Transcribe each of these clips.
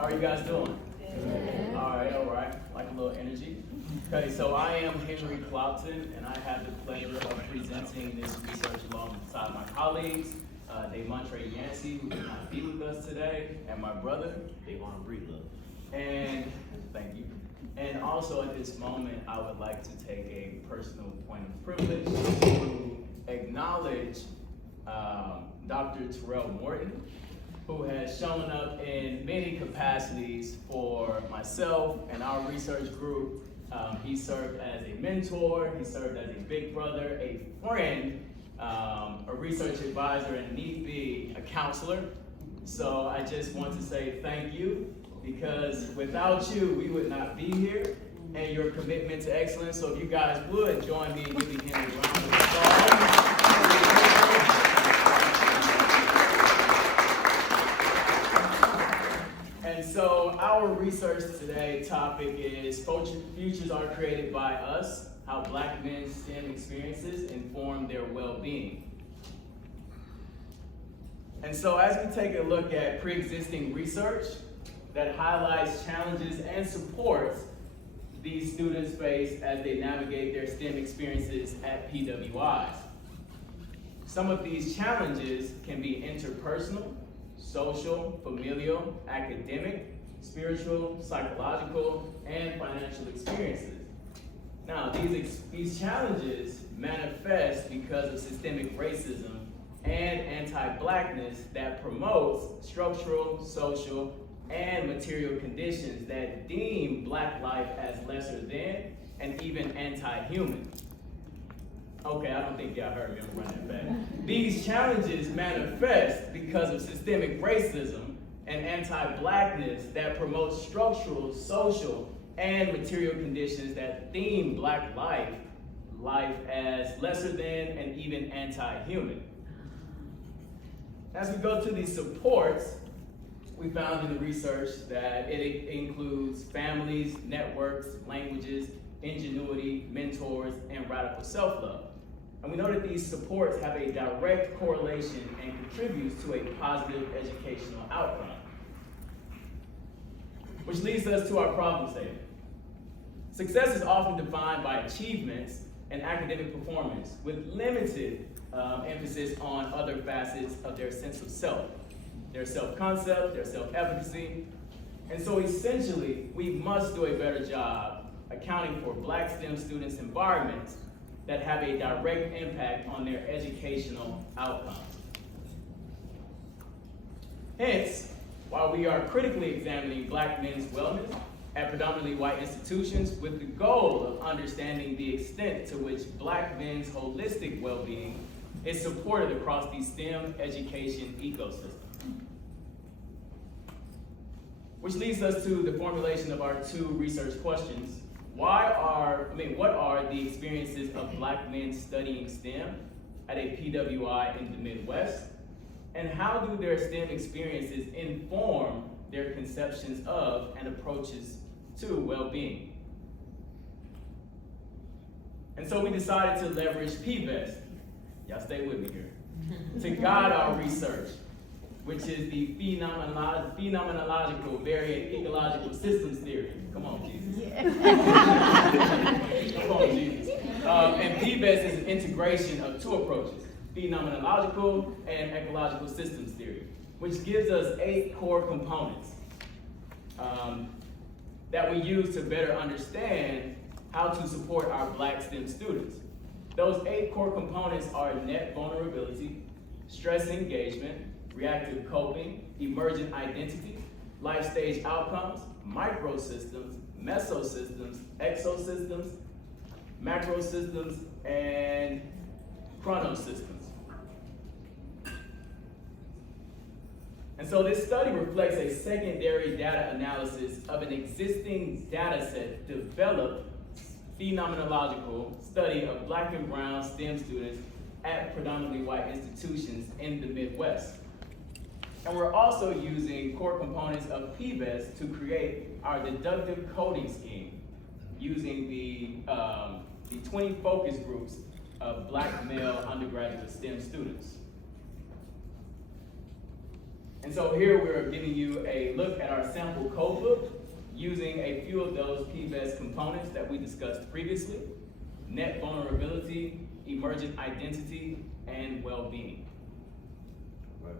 How are you guys doing? Good. All right. Like a little energy. Okay, so I am Henry Cloughton, and I have the pleasure of presenting this research alongside my colleagues, Montre Yancey, who could not be with us today, and my brother, Breedlove. And thank you. And also at this moment, I would like to take a personal point of privilege to acknowledge Dr. Terrell Morton, who has shown up in many capacities for myself and our research group. He served as a mentor, he served as a big brother, a friend, a research advisor, and need be a counselor. So I just want to say thank you, because without you, we would not be here, and your commitment to excellence. So if you guys would join me in giving him a round of applause. And so our research today topic is Futures Are Created by Us, How Black Men's STEM Experiences Inform Their Well-Being. And so as we take a look at pre-existing research that highlights challenges and supports these students face as they navigate their STEM experiences at PWIs. Some of these challenges can be interpersonal, social, familial, academic, spiritual, psychological, and financial experiences. Now, these challenges manifest because of systemic racism and anti-Blackness that promotes structural, social, and material conditions that deem Black life as lesser than and even anti-human. Okay, I don't think y'all heard me, I'm running back. These challenges manifest because of systemic racism and anti-Blackness that promotes structural, social, and material conditions that deem Black life as lesser than and even anti-human. As we go to these supports, we found in the research that it includes families, networks, languages, ingenuity, mentors, and radical self-love. And we know that these supports have a direct correlation and contributes to a positive educational outcome. Which leads us to our problem statement. Success is often defined by achievements and academic performance with limited emphasis on other facets of their sense of self, their self-concept, their self-efficacy. And so essentially, we must do a better job accounting for Black STEM students' environments that have a direct impact on their educational outcomes. Hence, while we are critically examining Black men's wellness at predominantly white institutions with the goal of understanding the extent to which Black men's holistic well-being is supported across the STEM education ecosystem. Which leads us to the formulation of our two research questions. What are the experiences of Black men studying STEM at a PWI in the Midwest? And how do their STEM experiences inform their conceptions of and approaches to well-being? And so we decided to leverage PBEST, y'all stay with me here, to guide our research, which is the phenomenological variant ecological systems theory. Come on, Jesus. Yeah. Come on, Jesus. And PBEST is an integration of two approaches, phenomenological and ecological systems theory, which gives us 8 core components that we use to better understand how to support our Black STEM students. Those 8 core components are net vulnerability, stress engagement, reactive coping, emergent identity, life stage outcomes, microsystems, mesosystems, exosystems, macrosystems, and chronosystems. And so this study reflects a secondary data analysis of an existing data set developed phenomenological study of Black and brown STEM students at predominantly white institutions in the Midwest. And we're also using core components of PBEST to create our deductive coding scheme using the 20 focus groups of Black male undergraduate STEM students. And so here we're giving you a look at our sample code book using a few of those PBES components that we discussed previously: net vulnerability, emergent identity, and well-being. Right.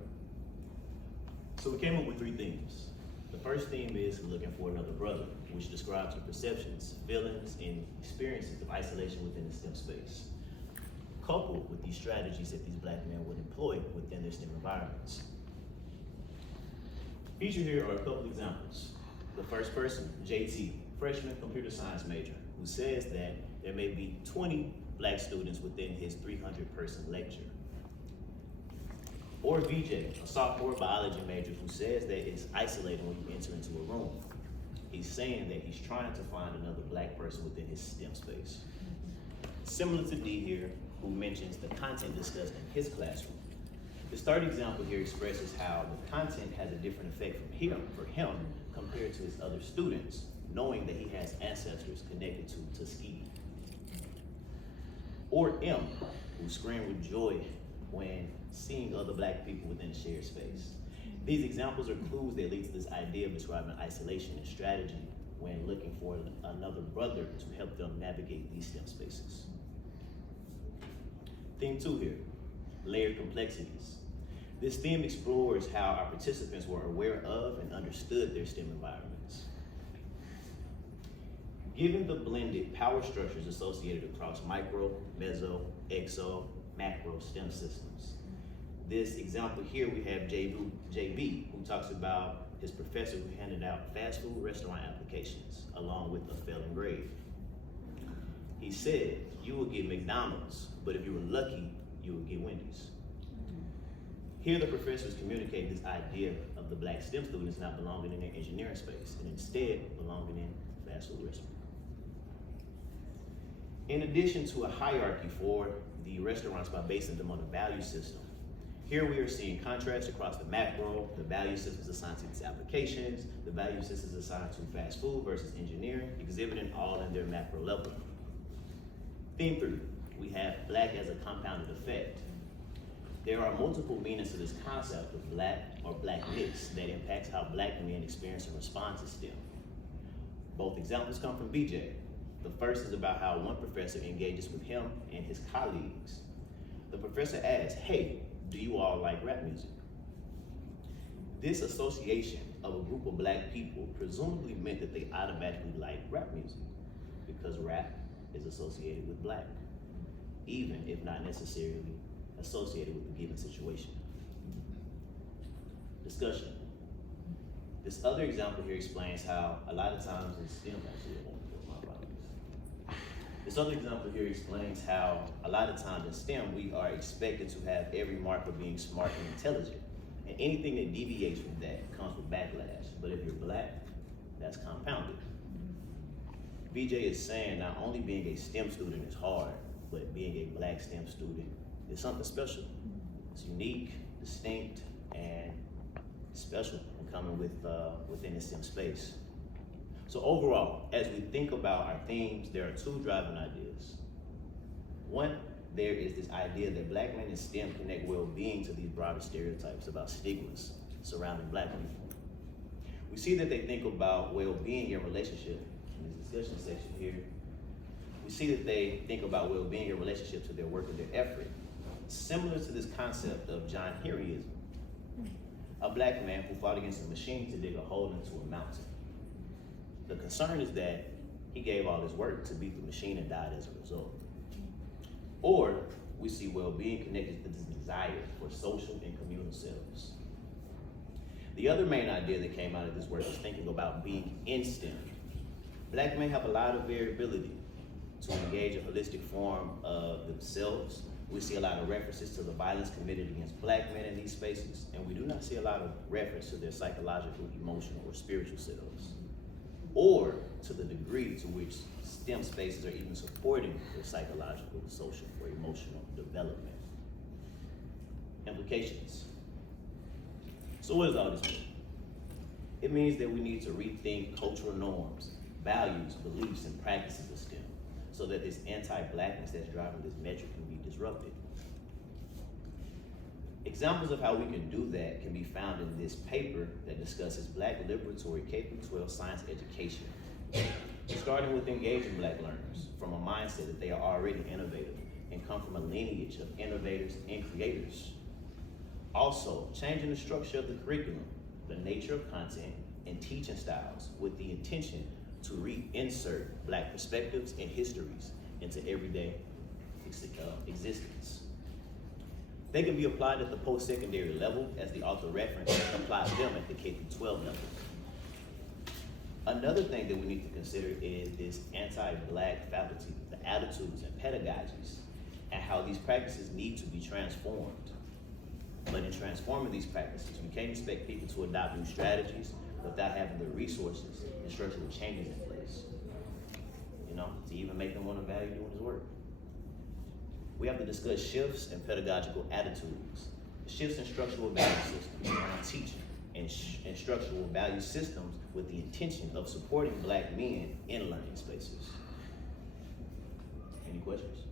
So we came up with 3 themes. The first theme is looking for another brother, which describes the perceptions, feelings, and experiences of isolation within the STEM space, coupled with these strategies that these Black men would employ within their STEM environments. Featured here are a couple examples. The first person, JT, freshman computer science major, who says that there may be 20 Black students within his 300-person lecture. Or VJ, a sophomore biology major, who says that it's isolating when you enter into a room. He's saying that he's trying to find another Black person within his STEM space. Similar to D here, who mentions the content discussed in his classroom. This third example here expresses how the content has a different effect for him compared to his other students, knowing that he has ancestors connected to Tuskegee. Or M, who screamed with joy when seeing other Black people within a shared space. These examples are clues that lead to this idea of describing isolation and strategy when looking for another brother to help them navigate these STEM spaces. Theme 2 here, layered complexities. This theme explores how our participants were aware of and understood their STEM environments. Given the blended power structures associated across micro, meso, exo, macro STEM systems. This example here, we have JB, who talks about his professor who handed out fast food restaurant applications along with a failing grade. He said, you will get McDonald's, but if you were lucky, you would get Wendy's. Here the professor is communicating this idea of the Black STEM students not belonging in their engineering space and instead belonging in fast food restaurants. In addition to a hierarchy for the restaurants by basing them on a value system, here we are seeing contrasts across the macro, the value systems assigned to these applications, the value systems assigned to fast food versus engineering, exhibiting all in their macro level. Theme 3, we have Black as a compounded effect. There are multiple meanings to this concept of Black or Black mix that impacts how Black men experience and respond to STEM. Both examples come from BJ. The first is about how one professor engages with him and his colleagues. The professor asks, hey, do you all like rap music? This association of a group of Black people presumably meant that they automatically like rap music because rap is associated with Black, even if not necessarily associated with the given situation. Discussion. This other example here explains how a lot of times in STEM, This other example here explains how a lot of times in STEM, we are expected to have every mark of being smart and intelligent. And anything that deviates from that comes with backlash. But if you're Black, that's compounded. BJ is saying not only being a STEM student is hard, but being a Black STEM student is something special. It's unique, distinct, and special when coming within the STEM space. So overall, as we think about our themes, there are 2 driving ideas. One, there is this idea that Black men in STEM connect well-being to these broader stereotypes about stigmas surrounding Black people. We see that they think about well-being in relationship, in this discussion section here. We see that they think about well-being in relationship to their work and their effort, similar to this concept of John Henryism, a Black man who fought against a machine to dig a hole into a mountain. The concern is that he gave all his work to beat the machine and died as a result. Or we see well-being connected to this desire for social and communal selves. The other main idea that came out of this work is thinking about being in STEM. Black men have a lot of variability to engage a holistic form of themselves. We see a lot of references to the violence committed against Black men in these spaces, and we do not see a lot of reference to their psychological, emotional, or spiritual selves, or to the degree to which STEM spaces are even supporting their psychological, social, or emotional development. Implications. So what does all this mean? It means that we need to rethink cultural norms, values, beliefs, and practices of STEM so that this anti-Blackness that's driving this metric can be disrupted. Examples of how we can do that can be found in this paper that discusses Black liberatory K-12 science education, starting with engaging Black learners from a mindset that they are already innovative and come from a lineage of innovators and creators. Also, changing the structure of the curriculum, the nature of content, and teaching styles with the intention to reinsert Black perspectives and histories into everyday existence. They can be applied at the post-secondary level as the author referenced and applies them at the K-12 level. Another thing that we need to consider is this anti-Black faculty, the attitudes and pedagogies, and how these practices need to be transformed. But in transforming these practices, we can't expect people to adopt new strategies without having the resources and structural changes in place, to even make them want to value doing this work. We have to discuss shifts in pedagogical attitudes, shifts in structural value systems around teaching, and structural value systems with the intention of supporting Black men in learning spaces. Any questions?